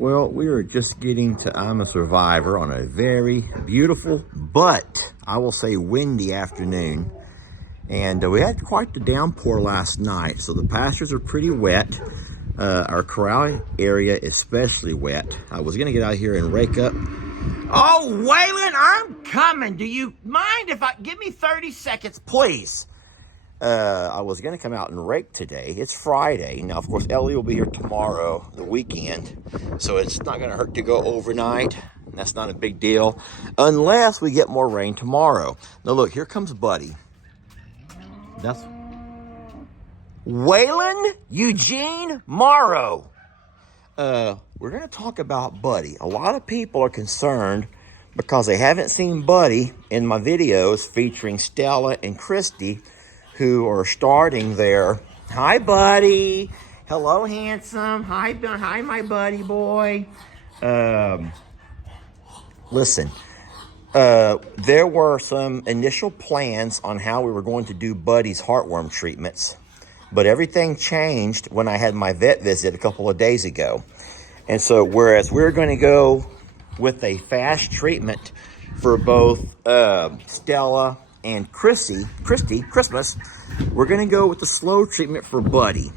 Well, we are just getting to I'm a Survivor on a very beautiful, but I will say windy afternoon. And we had quite the downpour last night, so the pastures are pretty wet. Our corral area is especially wet. I was gonna get out here and rake up. Oh, Waylon, I'm coming. Do you mind if give me 30 seconds, please? I was going to come out and rake today. It's Friday. Now, of course, Ellie will be here tomorrow, the weekend. So it's not going to hurt to go overnight. And that's not a big deal. Unless we get more rain tomorrow. Now, look, here comes Buddy. That's Waylon Eugene Morrow. We're going to talk about Buddy. A lot of people are concerned because they haven't seen Buddy in my videos featuring Stella and Christy, who are starting there. Hi, Buddy. Hello, handsome. Hi, my buddy boy. Listen, there were some initial plans on how we were going to do Buddy's heartworm treatments, but everything changed when I had my vet visit a couple of days ago. And so, whereas we're going to go with a fast treatment for both Stella and Christy, Christmas, we're going to go with the slow treatment for Buddy.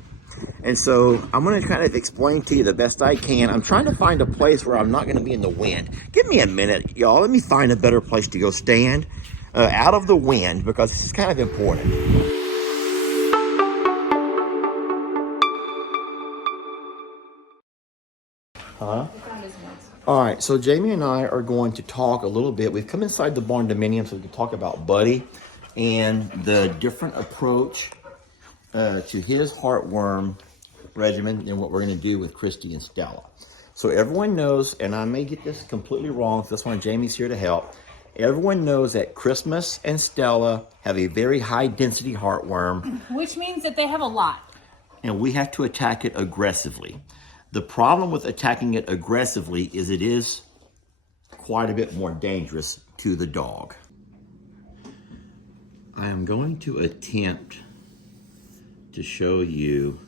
And so I'm going to kind of explain to you the best I can. I'm trying to find a place where I'm not going to be in the wind. Give me a minute, y'all. Let me find a better place to go stand out of the wind, because this is kind of important. Huh? All right, so Jamie and I are going to talk a little bit. We've come inside the barn dominium so we can talk about Buddy and the different approach to his heartworm regimen and what we're going to do with Christy and Stella. So everyone knows, and I may get this completely wrong, so that's why Jamie's here to help. Everyone knows that Christmas and Stella have a very high density heartworm. Which means that they have a lot. And we have to attack it aggressively. The problem with attacking it aggressively is it is quite a bit more dangerous to the dog. I am going to attempt to show you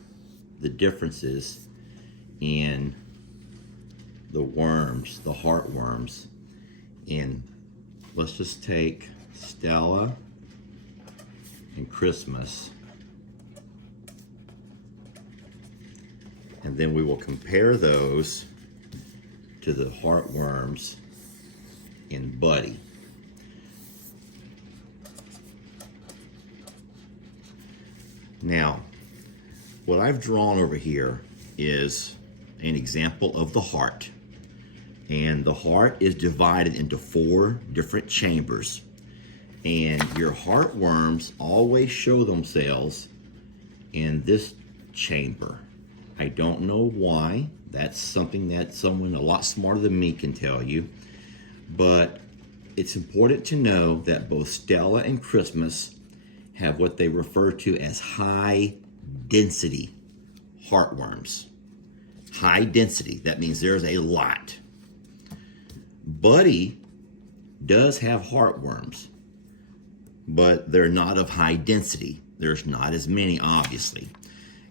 the differences in the worms, the heartworms. And let's just take Stella and Christmas. And then we will compare those to the heartworms in Buddy. Now, what I've drawn over here is an example of the heart. And the heart is divided into 4 different chambers. And your heartworms always show themselves in this chamber. I don't know why. That's something that someone a lot smarter than me can tell you. But it's important to know that both Stella and Christmas have what they refer to as high density heartworms. High density, that means there's a lot. Buddy does have heartworms, but they're not of high density. There's not as many, obviously.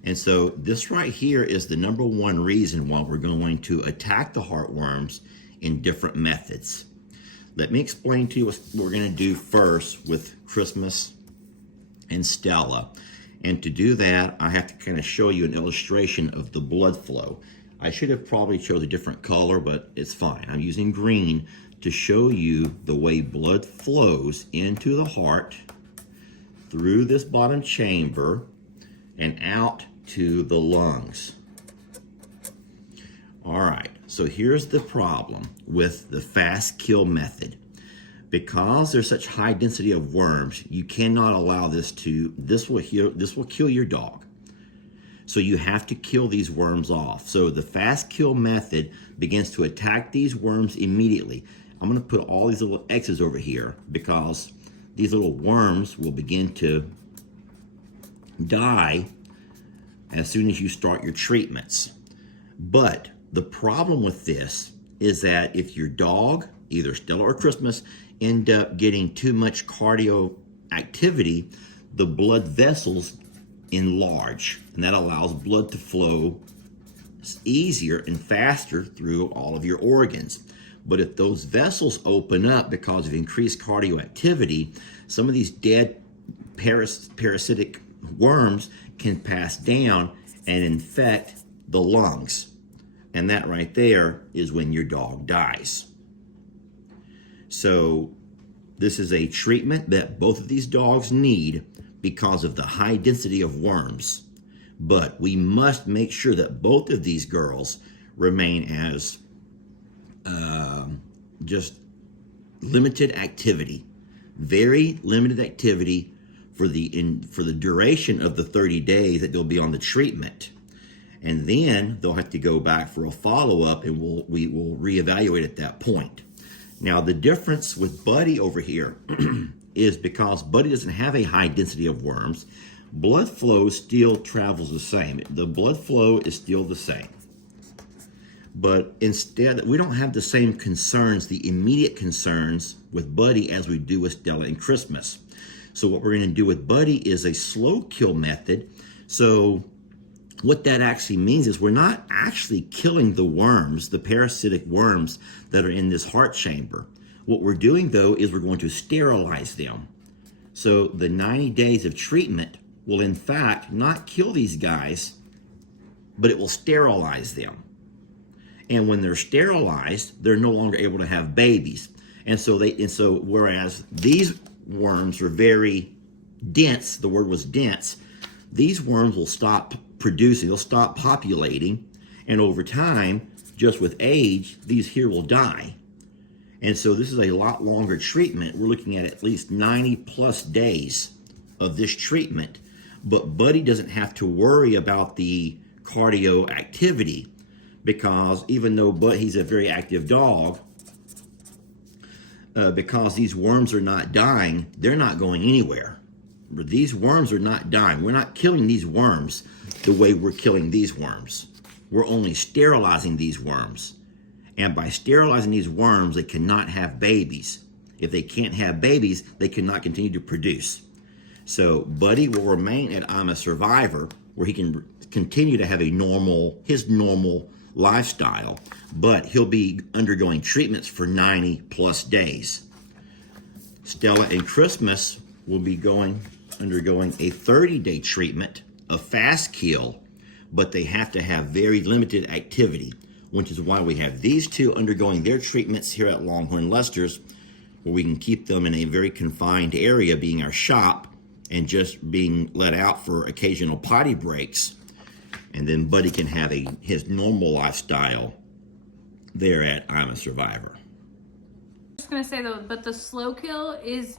And so this right here is the number one reason why we're going to attack the heartworms in different methods. Let me explain to you what we're going to do first with Christmas and Stella. And to do that, I have to kind of show you an illustration of the blood flow. I should have probably chose a different color, but it's fine. I'm using green to show you the way blood flows into the heart, through this bottom chamber, and out to the lungs. All right, so here's the problem with the fast kill method. Because there's such high density of worms, you cannot allow this will kill your dog. So you have to kill these worms off. So the fast kill method begins to attack these worms immediately. I'm gonna put all these little X's over here because these little worms will begin to die as soon as you start your treatments. But the problem with this is that if your dog, either Stella or Christmas, end up getting too much cardio activity, the blood vessels enlarge, and that allows blood to flow easier and faster through all of your organs. But if those vessels open up because of increased cardioactivity, some of these dead parasitic worms can pass down and infect the lungs. And that right there is when your dog dies. So this is a treatment that both of these dogs need because of the high density of worms. But we must make sure that both of these girls remain as just limited activity, very limited activity for the duration of the 30 days that they'll be on the treatment. And then they'll have to go back for a follow-up, and we will reevaluate at that point. Now, the difference with Buddy over here is because Buddy doesn't have a high density of worms, blood flow still travels the same. The blood flow is still the same. But instead, we don't have the same concerns, the immediate concerns with Buddy as we do with Stella and Christmas. So what we're going to do with Buddy is a slow kill method. So what that actually means is we're not actually killing the worms, the parasitic worms that are in this heart chamber. What we're doing, though, is we're going to sterilize them. So the 90 days of treatment will, in fact, not kill these guys, but it will sterilize them. And when they're sterilized, they're no longer able to have babies. And so whereas these worms are very dense, the word was dense, these worms will stop producing, they'll stop populating, and over time, just with age, these here will die. And so this is a lot longer treatment. We're looking at least 90 plus days of this treatment, but Buddy doesn't have to worry about the cardio activity, because even though he's a very active dog, because these worms are not dying, they're not going anywhere. These worms are not dying. We're not killing these worms the way we're killing these worms. We're only sterilizing these worms. And by sterilizing these worms, they cannot have babies. If they can't have babies, they cannot continue to produce. So Buddy will remain at I'm a Survivor, where he can continue to have his normal lifestyle, but he'll be undergoing treatments for 90 plus days. Stella and Christmas will be undergoing a 30-day treatment of fast kill, but they have to have very limited activity, which is why we have these two undergoing their treatments here at Longhorn Lester's, where we can keep them in a very confined area, being our shop, and just being let out for occasional potty breaks. And then Buddy can have his normal lifestyle there at I'm a Survivor. I'm just gonna say though, but the slow kill is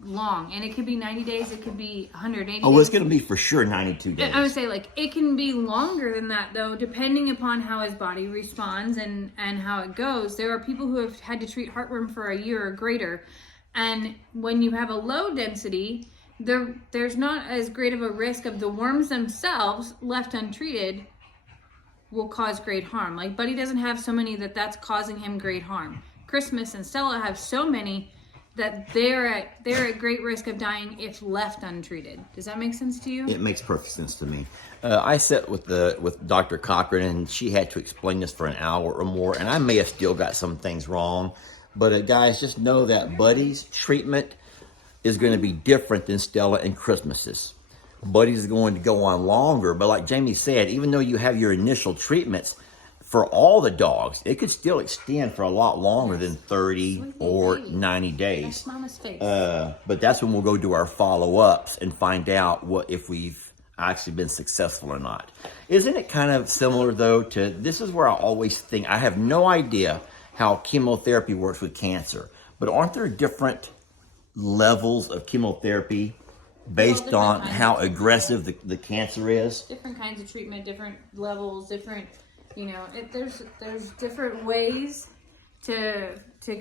long, and it could be 90 days, it could be 180 Oh, days. it's gonna be for sure 92 days. I would say it can be longer than that though, depending upon how his body responds and how it goes. There are people who have had to treat heartworm for a year or greater, and when you have a low density, there's not as great of a risk of the worms themselves left untreated will cause great harm. Like Buddy doesn't have so many that's causing him great harm. Christmas and Stella have so many that they're at great risk of dying if left untreated. Does that make sense to you? It makes perfect sense to me. I sat with Dr. Cochran, and she had to explain this for an hour or more, and I may have still got some things wrong. But guys, just know that Buddy's treatment is going to be different than Stella and Christmas's. Buddy's going to go on longer, but like Jamie said, even though you have your initial treatments for all the dogs, it could still extend for a lot longer than 30 or 90 days. That's Mama's face. But that's when we'll go do our follow-ups and find out if we've actually been successful or not. Isn't it kind of similar though to, this is where I always think, I have no idea how chemotherapy works with cancer, but aren't there different levels of chemotherapy based on how aggressive the cancer is? Different kinds of treatment, different levels, different, there's different ways to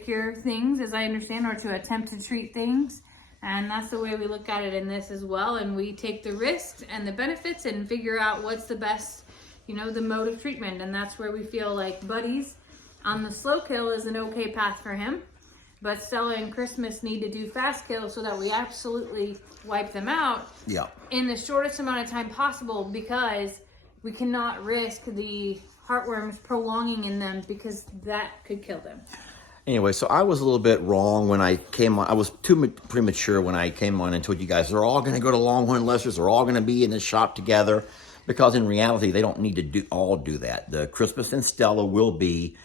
cure things, as I understand, or to attempt to treat things. And that's the way we look at it in this as well. And we take the risks and the benefits and figure out what's the best, the mode of treatment. And that's where we feel like Buddy's on the slow kill is an okay path for him. But Stella and Christmas need to do fast kill so that we absolutely wipe them out in the shortest amount of time possible, because we cannot risk the heartworms prolonging in them, because that could kill them. Anyway, so I was a little bit wrong when I came on. I was too premature when I came on and told you guys they're all going to go to Longhorn Lester's. They're all going to be in the shop together, because in reality, they don't need to all do that. The Christmas and Stella will be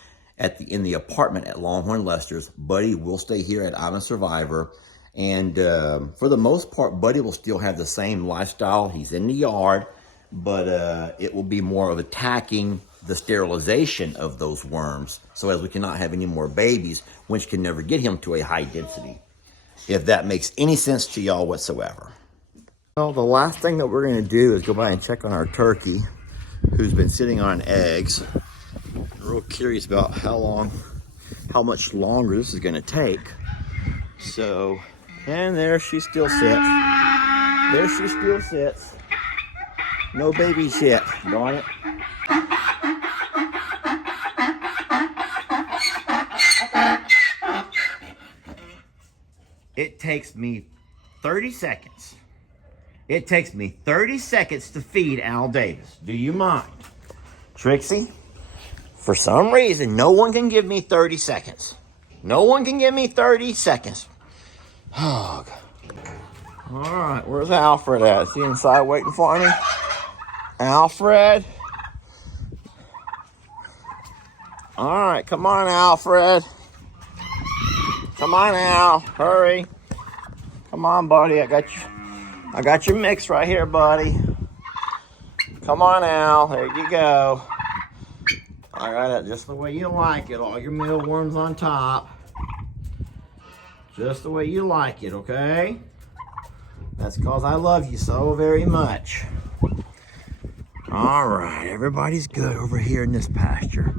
in the apartment at Longhorn Lester's. Buddy will stay here at I'm a Survivor. And for the most part, Buddy will still have the same lifestyle. He's in the yard, but it will be more of attacking the sterilization of those worms, so as we cannot have any more babies, which can never get him to a high density, if that makes any sense to y'all whatsoever. Well, the last thing that we're going to do is go by and check on our turkey, who's been sitting on eggs. I'm real curious about how much longer this is going to take. So, and there she still sits. There she still sits. No babies yet, darn it. It takes me 30 seconds. It takes me 30 seconds to feed Al Davis. Do you mind? Trixie, for some reason, no one can give me 30 seconds. No one can give me 30 seconds. Oh, all right, where's Alfred at? Is he inside waiting for me? Alfred? All right, come on, Alfred. Come on, Al, hurry. Come on, buddy, I got your mix right here, buddy. Come on, Al, there you go. I got it just the way you like it, all your mealworms on top. Just the way you like it, okay? That's because I love you so very much. All right, everybody's good over here in this pasture.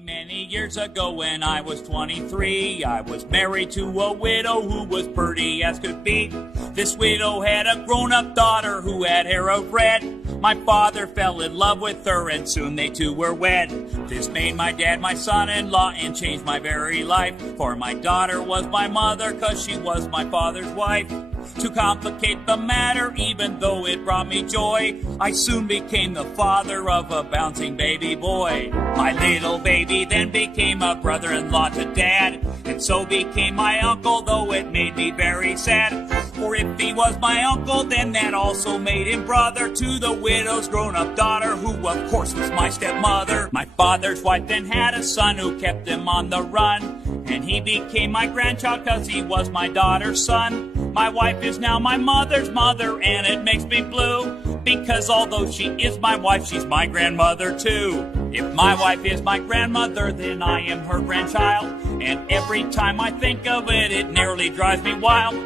Many years ago when I was 23, I was married to a widow who was pretty as could be. This widow had a grown-up daughter who had hair of red. My father fell in love with her and soon they two were wed. This made my dad my son-in-law and changed my very life. For my daughter was my mother 'cause she was my father's wife. To complicate the matter, even though it brought me joy, I soon became the father of a bouncing baby boy. My little baby then became a brother-in-law to Dad, and so became my uncle, though it made me very sad. For if he was my uncle, then that also made him brother to the widow's grown-up daughter, who of course was my stepmother. My father's wife then had a son who kept him on the run, and he became my grandchild 'cause he was my daughter's son. My wife is now my mother's mother, and it makes me blue, because although she is my wife, she's my grandmother too. If my wife is my grandmother, then I am her grandchild, and every time I think of it, it nearly drives me wild.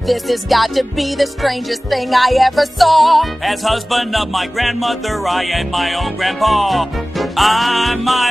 This has got to be the strangest thing I ever saw. As husband of my grandmother, I am my own grandpa. I'm my